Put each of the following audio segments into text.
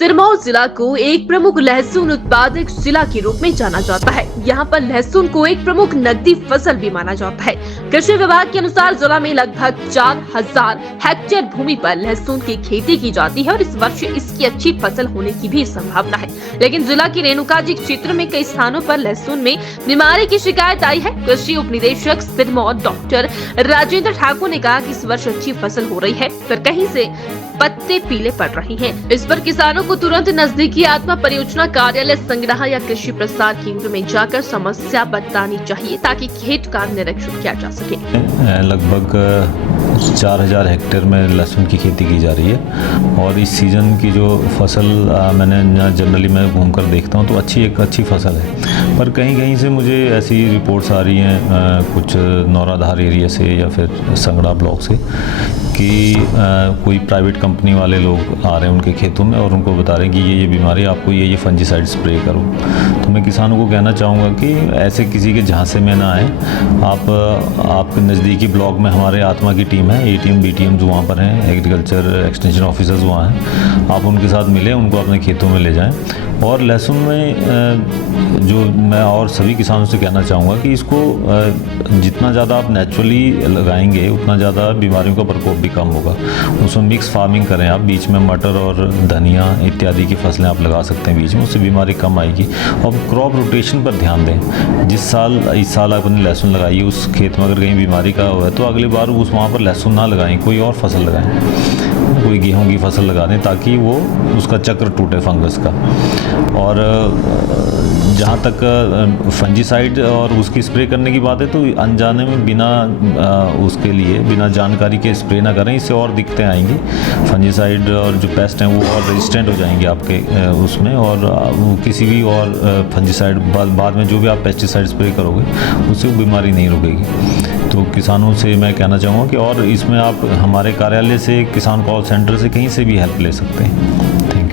सिरमौर जिला को एक प्रमुख लहसुन उत्पादक जिला के रूप में जाना जाता है। यहाँ पर लहसुन को एक प्रमुख नकदी फसल भी माना जाता है। कृषि विभाग के अनुसार जिला में लगभग 4000 हेक्टेयर भूमि पर लहसुन की खेती की जाती है और इस वर्ष इसकी अच्छी फसल होने की भी संभावना है। लेकिन जिला की रेणुका जी क्षेत्र में कई स्थानों पर लहसुन में बीमारी की शिकायत आई है। कृषि उप निदेशक सिरमौर डॉक्टर राजेंद्र ठाकुर ने कहा कि इस वर्ष अच्छी फसल हो रही है, पर कहीं से पत्ते पीले पड़ रही हैं। इस पर किसानों को तुरंत नजदीकी आत्मा परियोजना कार्यालय संग्रह या कृषि प्रसार केंद्र में जाकर समस्या बतानी चाहिए ताकि खेत का निरीक्षण किया जा सके। लगभग 4000 हेक्टेयर में लहसुन की खेती की जा रही है और इस सीज़न की जो फसल मैंने जनरली मैं घूमकर देखता हूँ तो एक अच्छी फसल है, पर कहीं कहीं से मुझे ऐसी रिपोर्ट्स आ रही हैं कुछ नौराधार एरिया से या फिर संगड़ा ब्लॉक से कि कोई प्राइवेट कंपनी वाले लोग आ रहे हैं उनके खेतों में और उनको बता रहे हैं कि ये बीमारी, आपको ये फंजीसाइड स्प्रे करो। तो मैं किसानों को कहना चाहूँगा कि ऐसे किसी के झांसे में ना आए। आपके नज़दीकी ब्लॉक में हमारे आत्मा की टीम है, ATM BTM जो वहाँ पर हैं, एग्रीकल्चर एक्सटेंशन ऑफिसर्स वहाँ हैं, आप उनके साथ मिलें, उनको अपने खेतों में ले जाएँ। और लहसुन में जो मैं और सभी किसानों से कहना चाहूँगा कि इसको जितना ज़्यादा आप नेचुरली लगाएंगे उतना ज़्यादा बीमारियों का प्रकोप भी कम होगा। उसमें मिक्स फार्मिंग करें आप, बीच में मटर और धनिया इत्यादि की फसलें आप लगा सकते हैं बीच में, उससे बीमारी कम आएगी। और क्रॉप रोटेशन पर ध्यान दें। इस साल आपने लहसुन लगाई, उस खेत में अगर कहीं बीमारी का हुआ है तो अगली बार वहाँ पर लहसुन ना लगाएं, कोई और फसल लगाएं, कोई गेहूं की फसल लगा दें ताकि वो उसका चक्र टूटे फंगस का। और जहाँ तक फंजीसाइड और उसकी स्प्रे करने की बात है तो अनजाने में बिना जानकारी के स्प्रे ना करें, इससे और दिक्कतें आएंगी। फंजीसाइड और जो पेस्ट हैं वो और रेजिस्टेंट हो जाएंगे आपके उसमें, और किसी भी और फंजीसाइड बाद में जो भी आप पेस्टिसाइड स्प्रे करोगे उससे वो बीमारी नहीं रुकेगी। तो किसानों से मैं कहना चाहूँगा कि और इसमें आप हमारे कार्यालय से, किसान कॉल सेंटर से, कहीं से भी हेल्प ले सकते हैं। Thank you.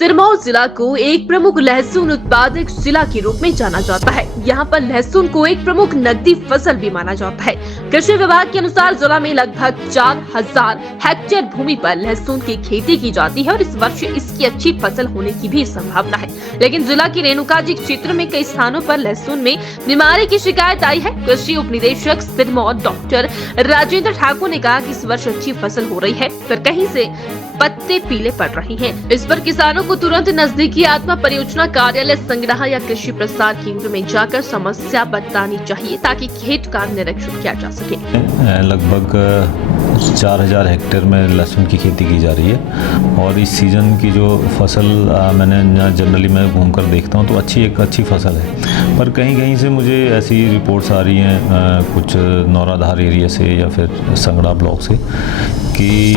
सिरमौर जिला को एक प्रमुख लहसुन उत्पादक जिला के रूप में जाना जाता है। यहाँ पर लहसुन को एक प्रमुख नकदी फसल भी माना जाता है। कृषि विभाग के अनुसार जिला में लगभग 4000 हेक्टेयर भूमि पर लहसुन की खेती की जाती है और इस वर्ष इसकी अच्छी फसल होने की भी संभावना है। लेकिन जिला की रेणुका जी क्षेत्र में कई स्थानों पर लहसुन में बीमारी की शिकायत आई है। कृषि उप निदेशक सिरमौर डॉक्टर राजेंद्र ठाकुर ने कहा कि इस वर्ष अच्छी फसल हो रही है, पर कहीं से पत्ते पीले पड़ रही हैं। इस पर किसानों को तुरंत नजदीकी आत्मा परियोजना कार्यालय संग्रह या कृषि प्रसार केंद्र में जाकर समस्या बतानी चाहिए ताकि खेत का निरीक्षण किया जा सके। लगभग 4000 हेक्टेयर में लहसुन की खेती की जा रही है और इस सीज़न की जो फसल मैंने जनरली मैं घूमकर देखता हूँ तो एक अच्छी फसल है, पर कहीं कहीं से मुझे ऐसी रिपोर्ट्स आ रही हैं कुछ नौराधार एरिया से या फिर संगड़ा ब्लॉक से कि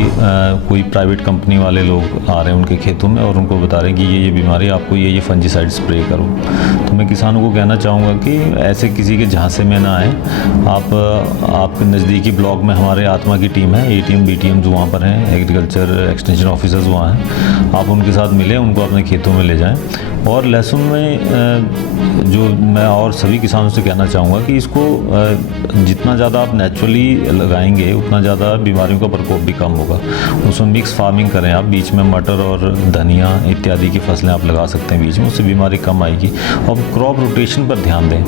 कोई प्राइवेट कंपनी वाले लोग आ रहे हैं उनके खेतों में और उनको बता रहे हैं कि ये बीमारी, आपको ये फंजीसाइड स्प्रे करो। तो मैं किसानों को कहना चाहूँगा कि ऐसे किसी के झांसे में ना आए। आपके नज़दीकी ब्लॉक में हमारे आत्मा की टीम है, ATM BTM जो वहाँ पर हैं, एग्रीकल्चर एक्सटेंशन ऑफिसर्स वहाँ हैं, आप उनके साथ मिलें, उनको अपने खेतों में ले जाएँ। और लहसुन में जो मैं और सभी किसानों से कहना चाहूँगा कि इसको जितना ज़्यादा आप नेचुरली लगाएंगे उतना ज़्यादा बीमारियों का प्रकोप भी कम होगा। उसमें मिक्स फार्मिंग करें आप, बीच में मटर और धनिया इत्यादि की फसलें आप लगा सकते हैं बीच में, उससे बीमारी कम आएगी। और क्रॉप रोटेशन पर ध्यान दें।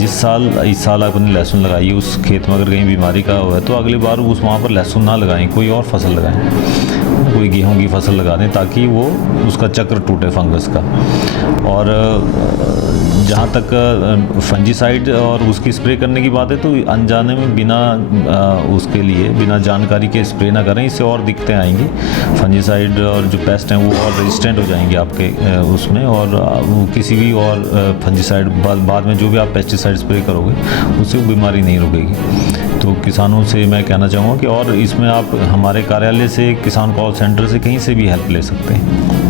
इस साल आपने लहसुन लगाई, उस खेत में अगर कहीं बीमारी का हुआ है तो अगली बार वहाँ पर लहसुन ना लगाएं, कोई और फसल लगाएं, कोई गेहूं की फसल लगा दें ताकि वो उसका चक्र टूटे फंगस का। और जहाँ तक फंजीसाइड और उसकी स्प्रे करने की बात है तो अनजाने में बिना जानकारी के स्प्रे ना करें, इससे और दिक्कतें आएंगी। फंजीसाइड और जो पेस्ट हैं वो और रेजिस्टेंट हो जाएंगे आपके उसमें, और किसी भी और फंजीसाइड बाद में जो भी आप पेस्टिसाइड स्प्रे करोगे उससे वो बीमारी नहीं रुकेगी। तो किसानों से मैं कहना चाहूँगा कि और इसमें आप हमारे कार्यालय से, किसान कॉल सेंटर से, कहीं से भी हेल्प ले सकते हैं।